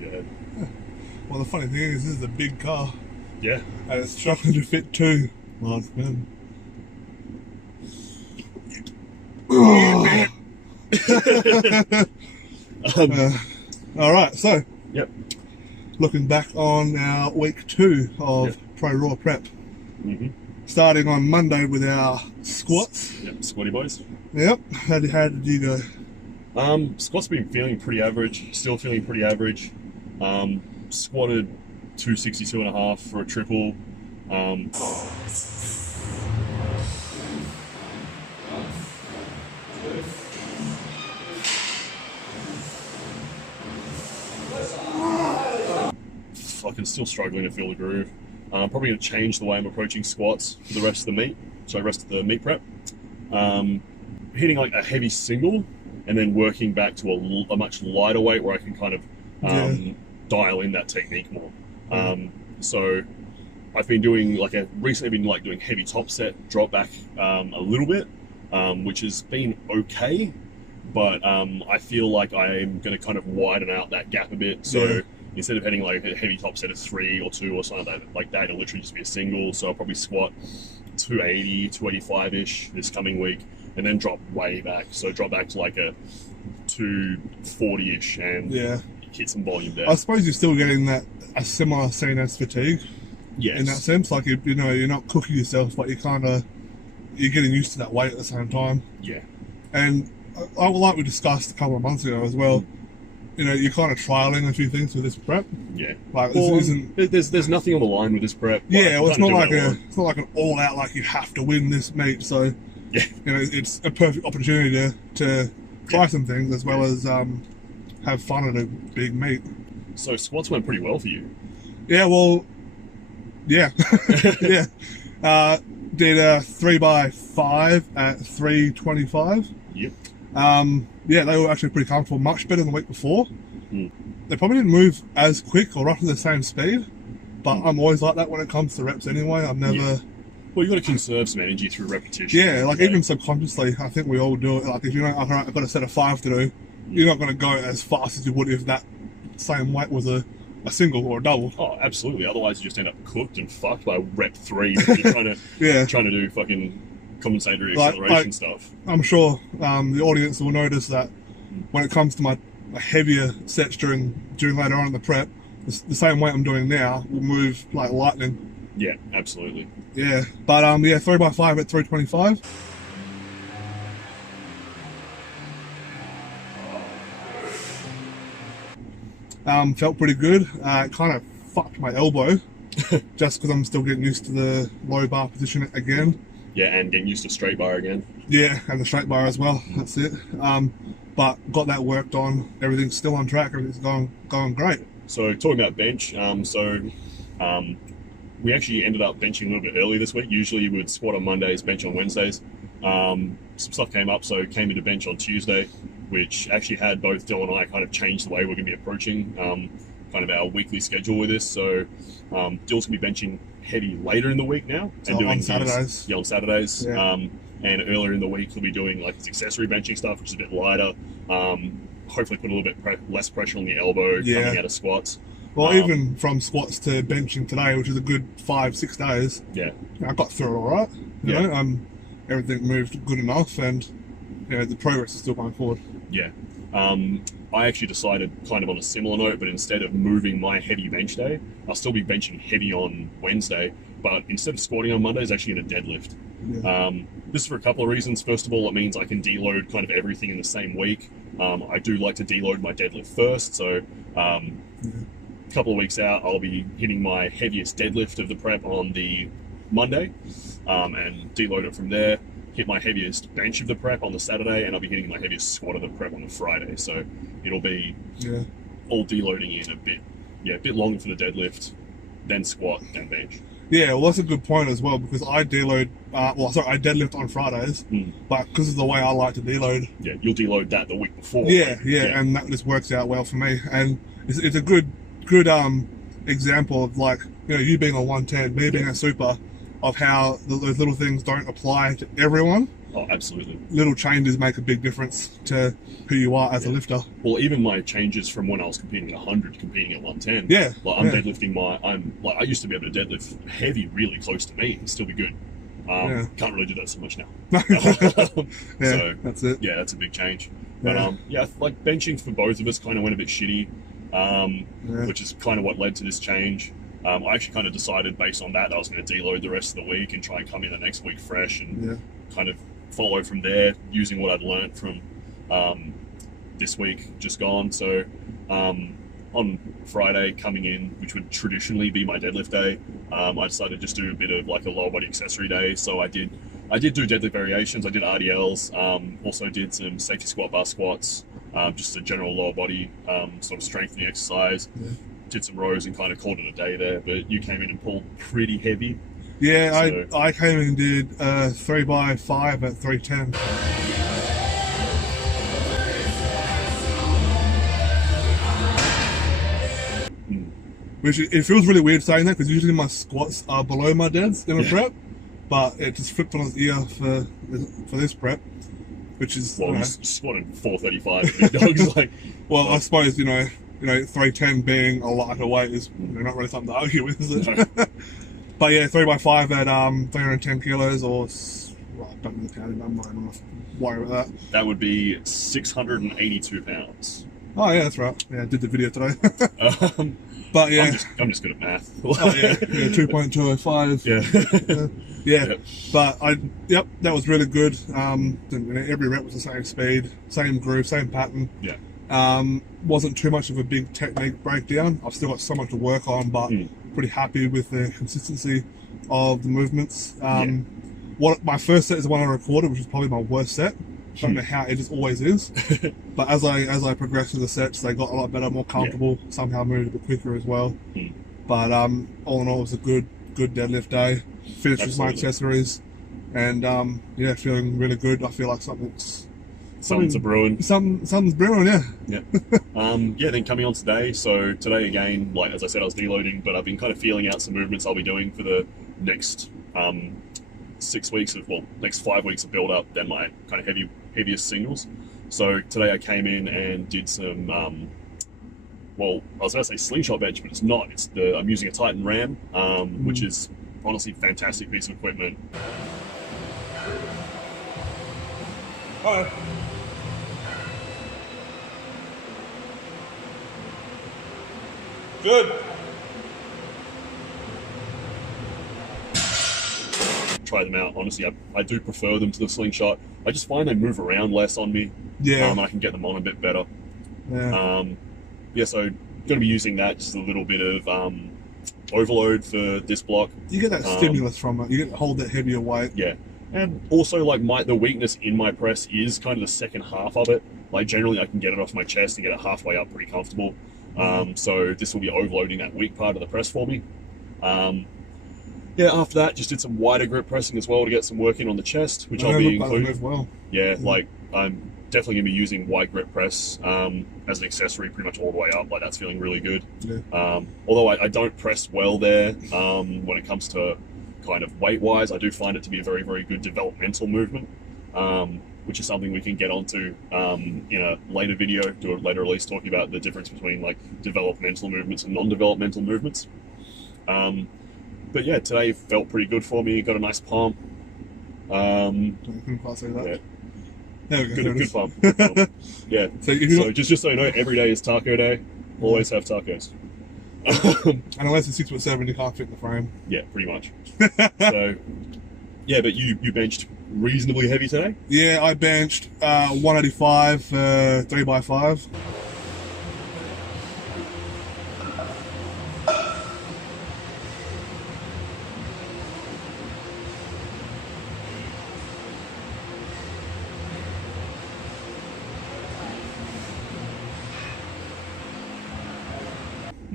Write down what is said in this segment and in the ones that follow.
Yeah. Well, the funny thing is, this is a big car. Yeah. And it's struggling to fit two large men. Alright, so Yep. looking back on our week 2 of ProRaw prep. Starting on Monday with our squats. Yep, squatty boys. Yep. How did you go? Squats been feeling pretty average, still feeling pretty average. Squatted 262.5 for a triple. Fucking still struggling to feel the groove. Probably going to change the way I'm approaching squats for the rest of the meet prep. Hitting like a heavy single and then working back to a much lighter weight where I can kind of dial in that technique more. So I've been doing recently been doing heavy top set, drop back a little bit, which has been okay, but I feel like I'm going to kind of widen out that gap a bit. So instead of hitting like a heavy top set of 3 or 2 or something like that, it'll literally just be a single. So I'll probably squat 280, 285-ish this coming week, and then drop way back. So drop back to like a 240-ish and hit some volume there. I suppose you're still getting a similar CNS fatigue. Yes. In that sense, like you know, you're not cooking yourself, but you're getting used to that weight at the same time. Yeah. And like we discussed a couple of months ago as well, you know, you're kind of trialing a few things with this prep. Yeah. Like there's nothing on the line with this prep. Yeah, well, it's not like an all out like you have to win this meet. So yeah, you know, it's a perfect opportunity to try some things as well as have fun at a big meet. So squats went pretty well for you. Yeah, well, yeah, yeah. Did a 3x5 at 325. Yep. Yeah, they were actually pretty comfortable, much better than the week before. They probably didn't move as quick or roughly the same speed, but I'm always like that when it comes to reps anyway. I'm never... Yeah. Well, you've got to conserve some energy through repetition. Yeah, like even subconsciously, I think we all do it. Like if you know, alright, I've got a set of 5 to do, you're not going to go as fast as you would if that same weight was a single or a double. Oh, absolutely. Otherwise, you just end up cooked and fucked by rep 3. You're trying to do fucking compensatory acceleration stuff. I'm sure the audience will notice that when it comes to my heavier sets during later on in the prep, the same weight I'm doing now will move like lightning. Yeah, absolutely. Yeah, but 3x5 at 325. Felt pretty good. It kind of fucked my elbow just because I'm still getting used to the low bar position again. Yeah, and getting used to straight bar again. Yeah, and the straight bar as well. That's it. But got that worked on. Everything's still on track. Everything's going great. So talking about bench, we actually ended up benching a little bit early this week. Usually we would squat on Mondays, bench on Wednesdays. Some stuff came up, so came into bench on Tuesday, which actually had both Dylan and I kind of change the way we're going to be approaching kind of our weekly schedule with this. So Dylan's going to be benching heavy later in the week now. And doing on Saturdays. On Saturdays. Yeah. And earlier in the week he'll be doing like his accessory benching stuff, which is a bit lighter. Hopefully put a little bit less pressure on the elbow coming out of squats. Well, even from squats to benching today, which is a good 5-6 days. Yeah. I got through it all right. You know, everything moved good enough, and you know, the progress is still going forward. Yeah. I actually decided kind of on a similar note, but instead of moving my heavy bench day, I'll still be benching heavy on Wednesday, but instead of squatting on Monday, it's actually in a deadlift. Yeah. This is for a couple of reasons. First of all, it means I can deload kind of everything in the same week. I do like to deload my deadlift first, so a couple of weeks out, I'll be hitting my heaviest deadlift of the prep on the Monday, and deload it from there. Hit my heaviest bench of the prep on the Saturday, and I'll be hitting my heaviest squat of the prep on the Friday. So it'll be all deloading in a bit longer for the deadlift, then squat, then bench. Yeah, well, that's a good point as well, because I deload, I deadlift on Fridays, but because of the way I like to deload. Yeah, you'll deload that the week before. Yeah, and that just works out well for me. And it's a good example of, like, you know, you being a 110, me being a super, of how those little things don't apply to everyone. Oh, absolutely. Little changes make a big difference to who you are as a lifter. Well, even my changes from when I was competing at 100 to competing at 110. Yeah. Like I'm deadlifting I used to be able to deadlift heavy really close to me and still be good. Can't really do that so much now. So that's it. Yeah, that's a big change. But like benching for both of us kind of went a bit shitty, which is kind of what led to this change. I actually kind of decided based on that I was going to deload the rest of the week and try and come in the next week fresh and kind of follow from there using what I'd learned from this week just gone. So on Friday coming in, which would traditionally be my deadlift day, I decided to just do a bit of like a lower body accessory day. So I did do deadlift variations. I did RDLs, also did some safety squat, bar squats, just a general lower body sort of strengthening exercise. Did some rows and kind of called it a day there. But you came in and pulled pretty heavy. Yeah, so, I came in and did 3x5 at 310. Which it feels really weird saying that because usually my squats are below my deads in a prep, but it just flipped on its ear for this prep, which is well, squatted 435 big dogs like. Well, I suppose you know 310 being a lighter weight is not really something to argue with, is it? No. But yeah, 3x5 at 310 kilos or well, I don't really count it. I'm not worried about that. That would be 682 pounds. Oh yeah, that's right. Yeah, I did the video today. But yeah, I'm just good at math. Oh yeah, 2.205. Yeah. But that was really good. Every rep was the same speed, same groove, same pattern. Yeah. Wasn't too much of a big technique breakdown. I've still got so much to work on, but pretty happy with the consistency of the movements. What my first set is the one I recorded, which is probably my worst set. I don't know how it just always is, but as I progressed through the sets, they got a lot better, more comfortable. Somehow moved a bit quicker as well. But all in all, it was a good deadlift day. Finished with my accessories, and feeling really good. I feel like something's brewing. Something's brewing, yeah. Then coming on today. So today again, like as I said, I was deloading, but I've been kind of feeling out some movements I'll be doing for the next 6 weeks next 5 weeks of build up, then my kind of heaviest singles. So today I came in and did some I was going to say slingshot bench, but it's not. I'm using a Titan Ram, which is honestly a fantastic piece of equipment. Hi. Good. Try them out. Honestly, I do prefer them to the slingshot. I just find they move around less on me. Yeah. I can get them on a bit better. Yeah. So going to be using that, just a little bit of overload for this block. You get that stimulus from it. You get to hold that heavier weight. Yeah. And also, like the weakness in my press is kind of the second half of it. Like generally, I can get it off my chest and get it halfway up pretty comfortable. So this will be overloading that weak part of the press for me. After that, just did some wider grip pressing as well to get some work in on the chest, which I'll be including. Like I'm definitely going to be using wide grip press as an accessory pretty much all the way up. Like that's feeling really good. Although I don't press well there when it comes to kind of weight-wise, I do find it to be a very, very good developmental movement, which is something we can get onto in a later video, do a later release talking about the difference between like developmental movements and non-developmental movements. But yeah, today felt pretty good for me. Got a nice pump. I couldn't quite say that. Yeah. Good pump. Yeah. So just so you know, every day is taco day. Always have tacos. And unless it's 6'7", you can't fit in the frame. Yeah, pretty much. So yeah, but you benched reasonably heavy today? Yeah, I benched 185 3x5.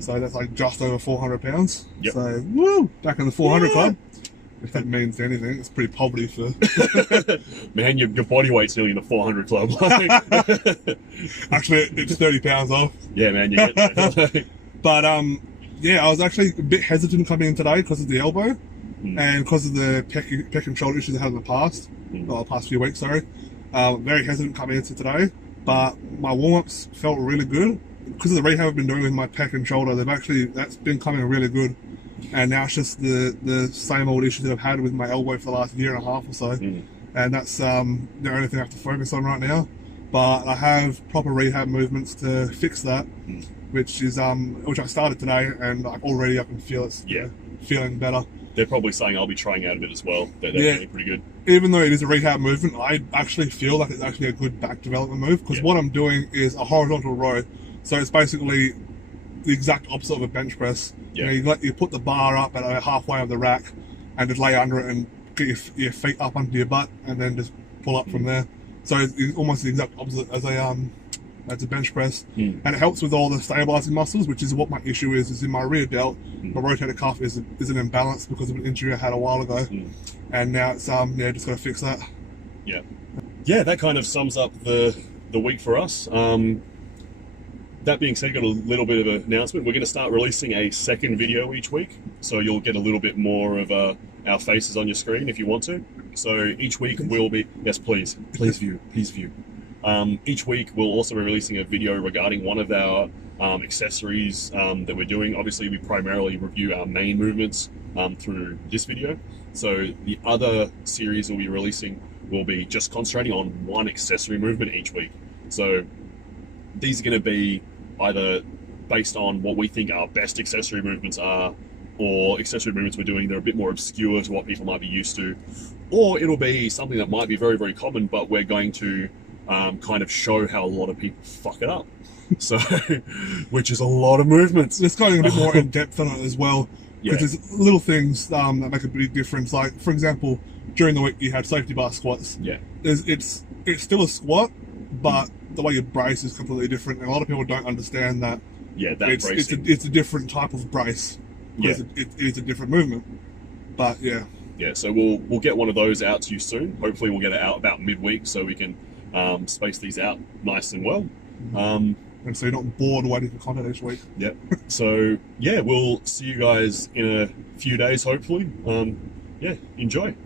So that's like just over 400 pounds. Yep. So, woo! Back in the 400 club. If that means anything, it's pretty poverty for... Man, your body weight's nearly in the 400 club. Actually, it's 30 pounds off. Yeah, man, you get that. But, I was actually a bit hesitant coming in today because of the elbow and because of the pec and shoulder issues I had in the past. the past few weeks, sorry. Very hesitant coming into today, but my warm-ups felt really good. Because of the rehab I've been doing with my pec and shoulder, that's been coming really good. And now it's just the same old issues that I've had with my elbow for the last year and a half or so. And that's the only thing I have to focus on right now. But I have proper rehab movements to fix that, which I started today, and already I can feel it's feeling better. They're probably saying I'll be trying out a bit as well. They're feeling pretty good. Even though it is a rehab movement, I actually feel like it's actually a good back development move, because what I'm doing is a horizontal row. So it's basically the exact opposite of a bench press. You put the bar up at halfway of the rack and just lay under it and get your feet up under your butt and then just pull up from there. So it's almost the exact opposite as a bench press. And it helps with all the stabilizing muscles, which is what my issue is in my rear delt. My rotator cuff is an imbalance because of an injury I had a while ago. And now it's just got to fix that. Yeah, that kind of sums up the week for us. That being said, got a little bit of an announcement. We're going to start releasing a second video each week, so you'll get a little bit more of our faces on your screen if you want to. So each week will be... Yes, please view. Each week we'll also be releasing a video regarding one of our accessories that we're doing. Obviously, we primarily review our main movements through this video. So the other series we'll be releasing will be just concentrating on one accessory movement each week. So these are going to be either based on what we think our best accessory movements are, or accessory movements we're doing that are a bit more obscure to what people might be used to, or it'll be something that might be very, very common, but we're going to kind of show how a lot of people fuck it up. So, which is a lot of movements. It's going a bit more in depth on it as well, because there's little things that make a big difference. Like, for example, during the week you had safety bar squats. It's still a squat, but the way you brace is completely different, and a lot of people don't understand that. It's a different type of brace, because it is a different movement. But so we'll get one of those out to you soon. Hopefully we'll get it out about midweek, so we can space these out nice and well. And so you're not bored waiting for content each week. So we'll see you guys in a few days, hopefully. Enjoy.